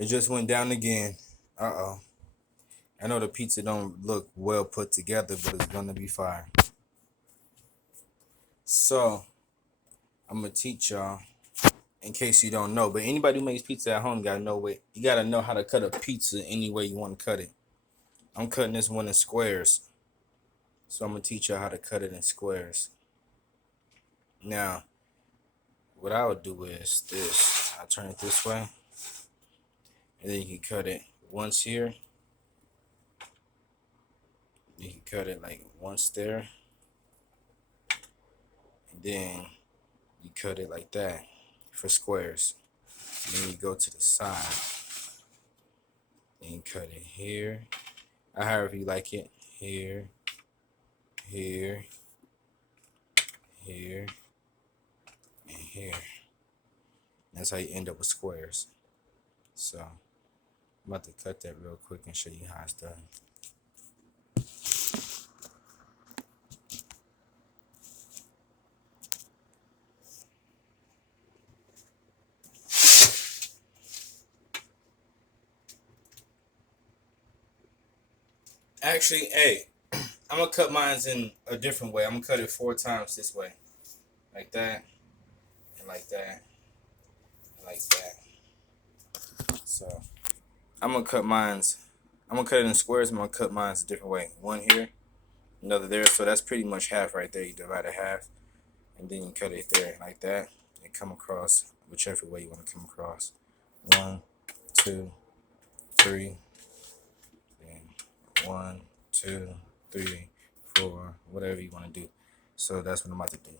It just went down again. Uh-oh. I know the pizza don't look well put together, but it's gonna be fire. So I'm gonna teach y'all in case you don't know. But anybody who makes pizza at home gotta know it. You gotta know how to cut a pizza any way you want to cut it. I'm cutting this one in squares. So I'm gonna teach y'all how to cut it in squares. Now, what I would do is this. I turn it this way. And then you can cut it once here. You can cut it like once there. And then you cut it like that for squares. And then you go to the side. And you cut it here. Or however you like it. Here. Here. Here. And here. That's how you end up with squares. So I'm about to cut that real quick and show you how it's done. Actually, hey, I'm gonna cut mine in a different way. I'm gonna cut it 4 times this way. Like that, and like that, and like that. So I'm gonna cut mines. I'm gonna cut it in squares. I'm gonna cut mines a different way. One here, another there. So that's pretty much half right there. You divide it half, and then you cut it there like that, and come across whichever way you want to come across. 1, 2, 3. Then 1, 2, 3, 4. Whatever you want to do. So that's what I'm about to do.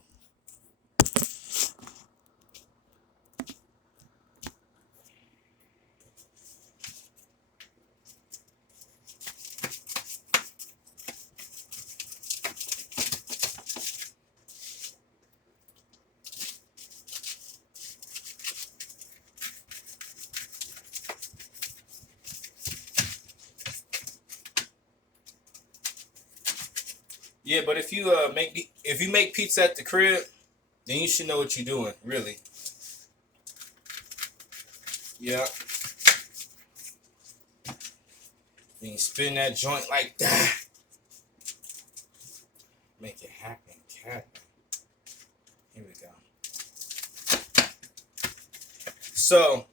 Yeah, but if you make pizza at the crib, then you should know what you're doing, really. Yeah. Then you spin that joint like that. Make it happen, cat. Here we go. So,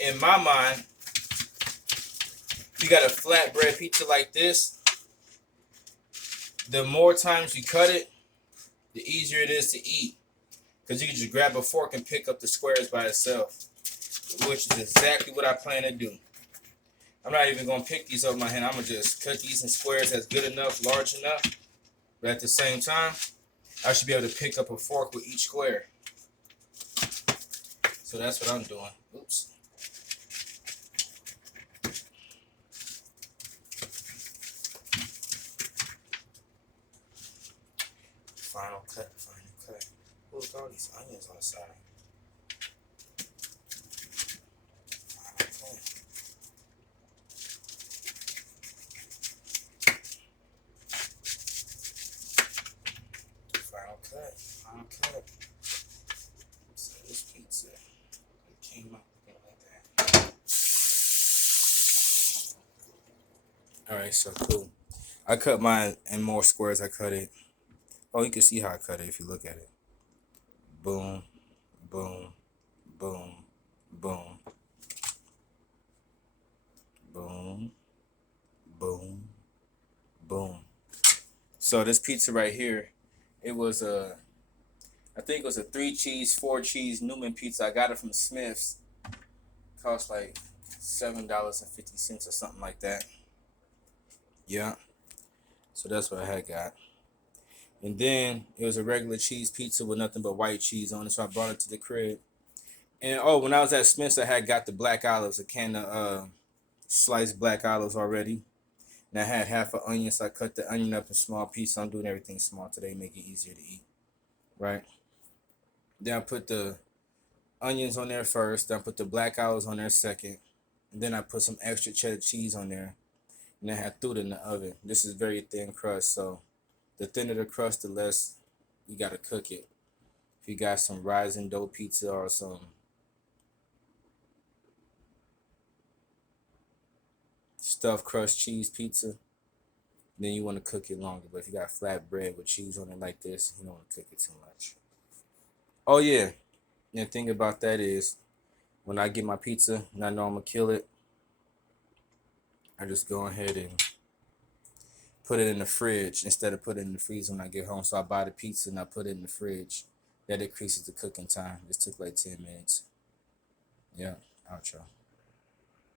in my mind, if you got a flatbread pizza like this, the more times you cut it, the easier it is to eat. Because you can just grab a fork and pick up the squares by itself, which is exactly what I plan to do. I'm not even going to pick these up my hand. I'm going to just cut these in squares that's good enough, large enough. But at the same time, I should be able to pick up a fork with each square. So that's what I'm doing. Oops. Final cut, final cut. Look at all these onions on the side. Final cut. Final cut, final cut. So this pizza, it came out looking like that. Alright, so cool. I cut mine in more squares. I cut it. Oh, you can see how I cut it if you look at it. Boom, boom, boom, boom, boom, boom, boom. So this pizza right here, it was I think it was a 3 cheese, 4 cheese Newman pizza. I got it from Smith's. It cost like $7.50 or something like that. Yeah. So that's what I had got. And then it was a regular cheese pizza with nothing but white cheese on it. So I brought it to the crib. And oh, when I was at Smith's, I had got the black olives, a can of sliced black olives already. And I had half an onion, so I cut the onion up in small pieces. I'm doing everything small today, make it easier to eat. Right? Then I put the onions on there first. Then I put the black olives on there second. And then I put some extra cheddar cheese on there. And then I threw it in the oven. This is very thin crust, so the thinner the crust, the less you gotta cook it. If you got some rising dough pizza or some stuffed crust cheese pizza, then you want to cook it longer. But if you got flat bread with cheese on it like this, you don't want to cook it too much. Oh yeah, and the thing about that is, when I get my pizza and I know I'm gonna kill it, I just go ahead and put it in the fridge instead of putting it in the freezer when I get home. So I buy the pizza and I put it in the fridge. That decreases the cooking time. This took like 10 minutes. Yeah, outro.